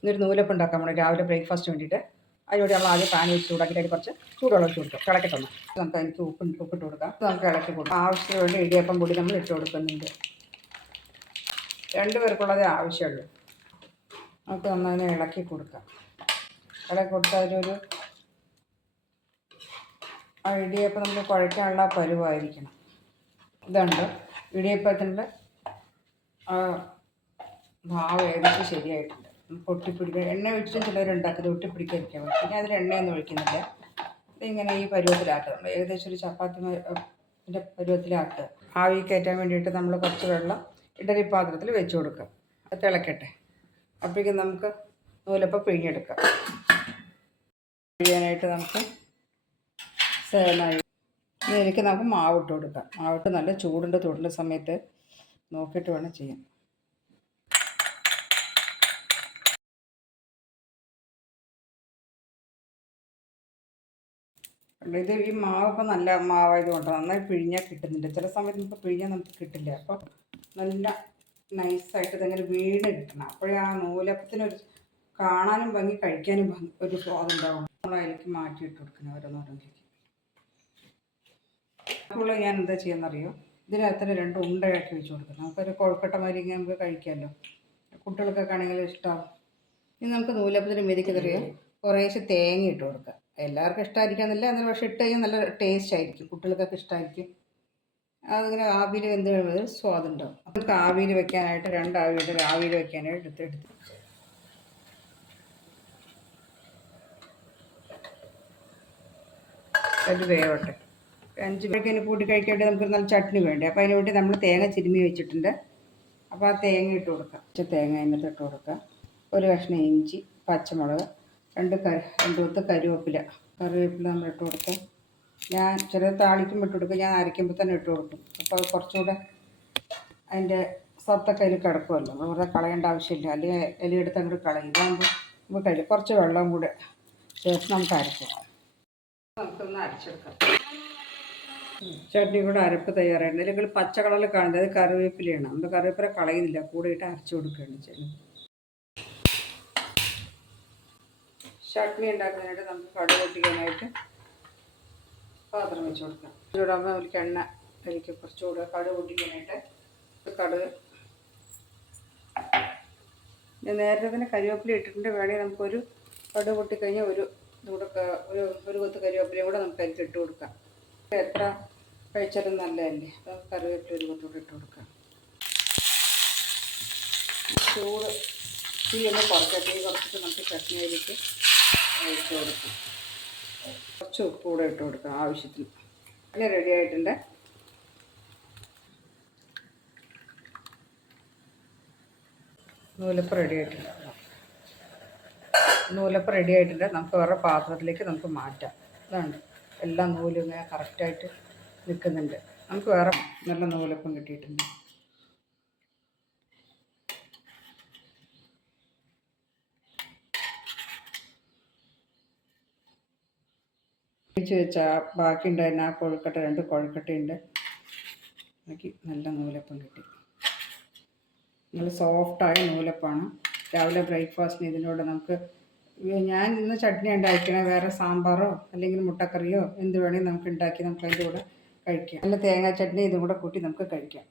ഇന്നൊരു നൂലപ്പം ഉണ്ടാക്കാൻ നമ്മൾ രാവിലെ ബ്രേക്ക്ഫാസ്റ്റ് വേണ്ടിയിട്ട് അതിലൂടെ നമ്മൾ ആദ്യം പാൻ വെച്ച് ചൂടാക്കിയിട്ട് അതിൽ കുറച്ച് ചൂടുവെള്ളം ഒഴിച്ച് കൊടുക്കും. തിളക്കട്ടെ. നമുക്ക് അതിലേക്ക് ഉപ്പിട്ട് കൊടുക്കാം. നമുക്ക് ഇളക്കി കൊടുക്കാം. ആവശ്യമുള്ള ഇടിയപ്പം പൊടി നമ്മൾ ഇട്ട് കൊടുക്കുന്നുണ്ട്. 2 പേർക്കുള്ളതേ ആവശ്യമുള്ളൂ. നമുക്ക് നന്നായി ഇളക്കി കൊടുക്കാം. ഇളക്കി കൊടുത്താൽ അതിലൊരു ഇടിയപ്പം നമ്മൾ കുഴയ്ക്കാനുള്ള പരുവായിരിക്കണം. ഇതുണ്ട് ഇടിയപ്പത്തിൻ്റെ മാവ് ഏകദേശം ശരിയായിട്ടുണ്ട്. പൊട്ടിപ്പിടിക്കുക എണ്ണ ഒഴിച്ചിട്ടും ചിലരുണ്ടാക്കുന്നത് ഒട്ടിപ്പിടിക്കാതിരിക്കാൻ പറ്റും. പിന്നെ അതിൽ എണ്ണയൊന്നും ഒഴിക്കുന്നില്ല. ഇതിങ്ങനെ ഈ പരുവത്തിലാക്കുക. ഏകദേശം ഒരു ചപ്പാത്തിൻ്റെ പരുവത്തിലാക്കുക. ആവി കയറ്റാൻ വേണ്ടിയിട്ട് നമ്മൾ കുറച്ച് വെള്ളം ഇഡലി പാത്രത്തിൽ വെച്ച് കൊടുക്കുക. അത് തിളക്കട്ടെ. അപ്പോഴേക്കും നമുക്ക് നൂലപ്പം പിഴിഞ്ഞെടുക്കാം. പിഴിയാനായിട്ട് നമുക്ക് ഇതിലേക്ക് നമുക്ക് മാവിട്ട് കൊടുക്കാം. മാവിട്ട് നല്ല ചൂടുള്ള സമയത്ത് നോക്കിയിട്ട് വേണം ചെയ്യാൻ. ഇത് ഈ മാവൊക്കെ നല്ല മാവായതുകൊണ്ട് നന്നായി പിഴിഞ്ഞാൽ കിട്ടുന്നുണ്ട്. ചില സമയത്ത് നമുക്ക് പിഴിഞ്ഞാൽ നമുക്ക് കിട്ടില്ല. അപ്പോൾ നല്ല നൈസായിട്ട് ഇതങ്ങനെ വീണ് കിട്ടണം. അപ്പോഴേ ആ നൂലപ്പത്തിനൊരു കാണാനും ഭംഗി, കഴിക്കാനും ഭംഗി, ഒരു സ്വാദുണ്ടാവും. നമ്മൾ അതിലേക്ക് മാറ്റിയിട്ട് കൊടുക്കണം ഓരോന്നോരോന്നിലേക്ക്. അപ്പോൾ ഞാൻ എന്താ ചെയ്യുന്നറിയോ, ഇതിനകത്തിന് 2 ഉണ്ടയാക്കി വെച്ച് കൊടുക്കണം. നമുക്കൊരു കൊഴുക്കട്ട മാതിരി നമുക്ക് കഴിക്കാമല്ലോ. കുട്ടികൾക്കൊക്കെ ആണെങ്കിലും ഇഷ്ടമാവും. ഇനി നമുക്ക് നൂലപ്പത്തിന് മെതിക്ക് തറിയോ കുറേശ്ശെ തേങ്ങ ഇട്ട് കൊടുക്കുക. എല്ലാവർക്കും ഇഷ്ടമായിരിക്കാമെന്നില്ല, എന്നാൽ പക്ഷേ ഇട്ട് കഴിഞ്ഞാൽ നല്ല ടേസ്റ്റ് ആയിരിക്കും. കുട്ടികൾക്കൊക്കെ ഇഷ്ടമായിരിക്കും. അതിങ്ങനെ ആവിയിൽ വെന്ത് കഴിയുമ്പോൾ സ്വാദുണ്ടാവും. നമുക്ക് ആവിയിൽ വെക്കാനായിട്ട് 2 ആവിയിൽ വെക്കാനായിട്ട് എടുത്ത് അത് വേവട്ടെ. 5 മിനിറ്റ് കൂട്ടി കഴിക്കാൻ വേണ്ടി നമുക്ക് നല്ല ചട്നി വേണ്ടേ. അപ്പോൾ അതിന് വേണ്ടി നമ്മൾ തേങ്ങ ചിരുമി വെച്ചിട്ടുണ്ട്. അപ്പോൾ ആ തേങ്ങ ഇട്ട് കൊടുക്കാം. തേങ്ങ അതിനകത്ത് ഇട്ട് കൊടുക്കുക. ഒരു കഷ്ണം ഇഞ്ചി, പച്ചമുളക്, 2 കൊത്ത് കറിവേപ്പില നമ്മൾ ഇട്ട് കൊടുക്കുക. ഞാൻ ചില താളിക്കുമ്പോൾ ഇട്ട് കൊടുക്കുക. ഞാൻ അരയ്ക്കുമ്പോൾ തന്നെ ഇട്ട് കൊടുക്കും. അപ്പോൾ അത് കുറച്ചുകൂടെ അതിൻ്റെ സത്തൊക്കെ അതിൽ കിടക്കുമല്ലോ. നമ്മൾ വെറുതെ കളയേണ്ട ആവശ്യമില്ല. അല്ലെങ്കിൽ ഇലയെടുത്ത് അങ്ങോട്ട് കളയും. ഇതാകുമ്പോൾ നമുക്ക് കഴിയും. കുറച്ച് വെള്ളം കൂടെ ചേർത്ത് നമുക്ക് അരയ്ക്കാം. നമുക്കൊന്ന് അരച്ചെടുക്കാം. ചട്നി കൂടെ അരപ്പ് തയ്യാറായിട്ടുണ്ട്. അല്ലെങ്കിൽ പച്ച കളറിൽ കാണുന്നത് കറിവേപ്പിലയാണ്. നമ്മൾ കറിവേപ്പില കളയുന്നില്ല, കൂടെ ഇട്ട് അരച്ചു കൊടുക്കുകയാണ് ചെയ്യുന്നത്. ചട്നി ഉണ്ടാക്കാനായിട്ട് നമുക്ക് കടുക് പൊട്ടിക്കാനായിട്ട് പാത്രം വെച്ച് കൊടുക്കാം. ചൂടാകുമ്പോൾ അതിലേക്ക് എണ്ണ അതിലേക്ക് കുറച്ചുകൂടെ കടുക് പൊട്ടിക്കാനായിട്ട് കടുക് ഞാൻ നേരത്തെ തന്നെ കരിവേപ്പില ഇട്ടിട്ടുണ്ട്. വേണമെങ്കിൽ നമുക്കൊരു കടുക് പൊട്ടിക്കഴിഞ്ഞാൽ ഒരു കൊത്ത് കരിവേപ്പിലയും കൂടെ നമുക്ക് അതിലേക്ക് ഇട്ട് കൊടുക്കാം. എത്ര കഴിച്ചാലും നല്ലതല്ലേ. അപ്പോൾ കറിവേപ്പില ഒരു കൊത്തുകൂടെ ഇട്ട് കൊടുക്കാം. ചൂട് തീ ഒന്ന് കുറയ്ക്കാം. തീ കുറച്ചിട്ട് നമുക്ക് ചട്നിയിലേക്ക് ഇട്ട് കൊടുക്കാം. കുറച്ച് ഉപ്പ് കൂടെ ഇട്ട് കൊടുക്കാം ആവശ്യത്തിന്. അങ്ങനെ റെഡി ആയിട്ടുണ്ട്. നൂലപ്പം റെഡി ആയിട്ടുണ്ട്. നമുക്ക് വേറെ പാത്രത്തിലേക്ക് നമുക്ക് മാറ്റാം. ഇതാണ് എല്ലാ നൂലും ഇങ്ങനെ കറക്റ്റായിട്ട് നിൽക്കുന്നുണ്ട്. നമുക്ക് വേറെ നല്ല നൂലപ്പം കിട്ടിയിട്ടുണ്ട്. ഒഴിച്ച് വെച്ചാൽ ബാക്കി ഉണ്ടായിരുന്ന ആ കൊഴുക്കട്ട 2 കൊഴുക്കട്ടയുണ്ട്. ബാക്കി നല്ല നൂലപ്പം കിട്ടി. നല്ല സോഫ്റ്റായ നൂലപ്പാണ്. രാവിലെ ബ്രേക്ക്ഫാസ്റ്റിന് ഇതിനോട് നമുക്ക് ഞാൻ ഇന്ന് ചട്നി ഉണ്ടാക്കണേ. വേറെ സാമ്പാറോ അല്ലെങ്കിൽ മുട്ടക്കറിയോ എന്ത് വേണമെങ്കിൽ നമുക്ക് ഉണ്ടാക്കി നമുക്ക് അതിൻ്റെ കൂടെ കഴിക്കാം. നല്ല തേങ്ങാ ചട്നി ഇതും കൂടെ കൂട്ടി നമുക്ക് കഴിക്കാം.